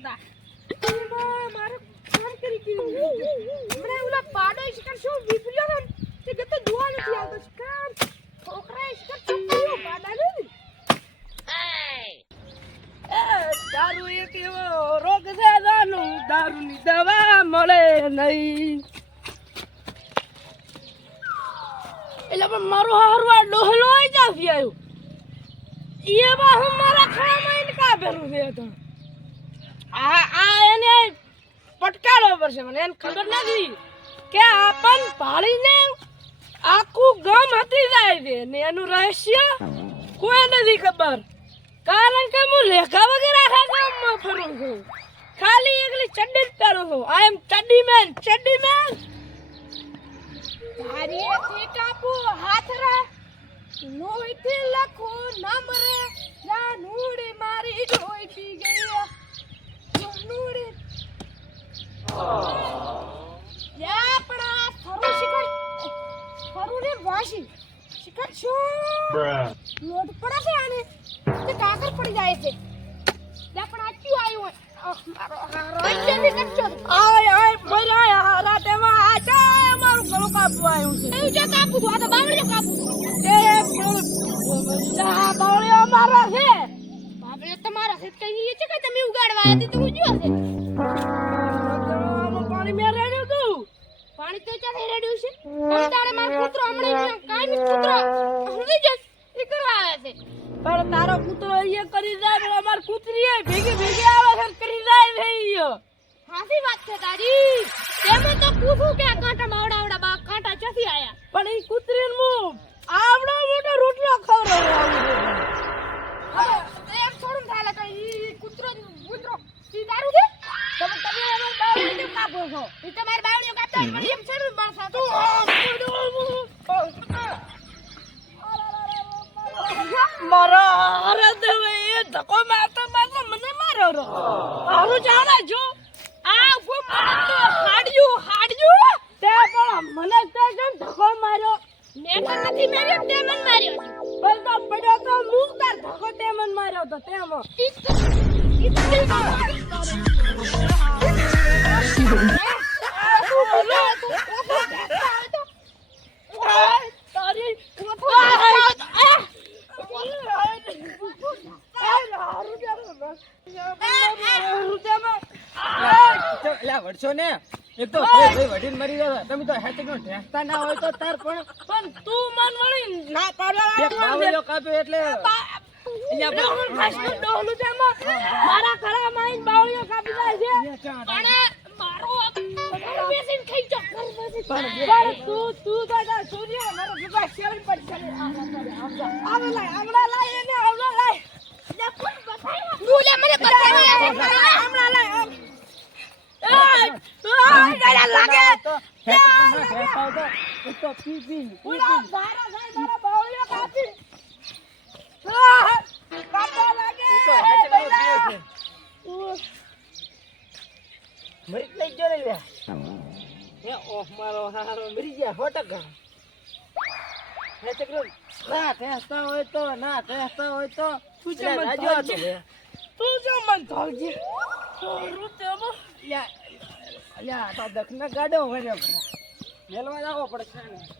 કરતા મારે કામ કરી હમણે ઓલા પાડો શિકાર શું વિપર્યો ને તે ગતે જોવા નથી આવતો શિકાર છોકરા શિકાર ચપ્પીઓ પાડા ને દારૂ એક એવો રોગ છે દાનું દારૂની દવા મળે નહીં એટલે પણ મારો હારવા ડોહલો આઈ જાફી આવ્યો એમાં હું મારા ખાવામાં ઇનકા ભેરું છે તો આ એને પટકારો પડશે મને એને ખબર નથી કે આપણ ભાળીને આખું ગામ હટી જાય છે ને એનું રહસ્ય કોઈ નથી ખબર કારણ કે હું લેખા વગર આખા ગામમાં ફરું છું ખાલી એકલી ચડ્ડી જ પહેરું છું આઈ એમ ચડ્ડી મેન તારી એથી કાપુ હાથ રે લોહીથી લખો ના મરે યા નૂડી મારી જોઈ પી ગઈ નૂડી યા પડા ફરું શિકાર ફરું ને વાશી શિકાર શું લોટ પડા છે આને તે કાકર પડી જાય છે યા પણ આ ક્યું આવ્યું મારો હારો આઈ કચ્ચો આય મરા હારા તેમાં આચા મારું ગળું કાપવું આવ્યું છે એ જે કાપું આ તો બાવળીઓ કાપું એ બાવળીઓ મારા છે બાવળીઓ તમારા છે કઈ છે કે તમે ઉગાડવા આવ્યા તો હું જોયો છે પાણી મે રેડ્યું તું પાણી તો ચાલે રેડ્યું છે તારે માર કૂતરો હમણે કાઈ કૂતરો હમણે જ એ કરવા આવ્યા છે પણ તારો કૂતરો એ કરી જાય અમાર કૂતરી ભેગી આવે છે કરી જાય ભઈયો હાસી વાત છે તારી તેમે તો પૂછું કે કાંટા માવડા બા કાંટા ક્યાંથી આયા પણ એ કૂતરીન મુ આવડો મોટો રોટલો ખવરાવ્યો હવે એક છોડું થાલે કઈ કૂતરો ઈ દારૂ છે તમે અમાર બાવળીઓ કાપો છો ઈ તમાર બાવળીઓ કાપતા પણ એમ છેડું બળસા તું મારા અરે દેવે એ ધક્કો મારતો મને માર્યો રો આવું જાણે જો આ ઉભો મારતો હાડ્યું તે પણ મને તે કેમ ધક્કો માર્યો મેં તો નથી માર્યો તે મન માર્યો બસ તો પડ્યો તો મું તાર ધક્કો તે મન માર્યો તો તેમાં વડશો ને એક તો ભાઈ વડીલ મરી ગયા તમે તો હેતક નો ઢેસતા ના હોય તો તાર પણ તું મન વળી ના પાડ્યો બાવળીઓ કાપ્યો એટલે મારા ઘરમાં આવીને બાવળીઓ કાપી જાય છે પણ મારો બેસીને ખાઈ જા પણ તું તો સૂર્ય મારો ભૂખા શેવડ પર ચલે હમણાં લાય એને હમણાં લાય લે મને બતાવ્યા હમણાં લાય લાગે તો પી દારા બાવળીઓ કાપી કાપા લાગે મરી લઈ ગયો લે એ ઓહ મારો હારો મરી ગયા ફોટકા હે ચક્રો ના ટેસ્ટા હોય તો તું જે મન થાળજે તો રૂતેમો યા તો દખના ગાડો વર્યો મેલવા જાવો પડશે ને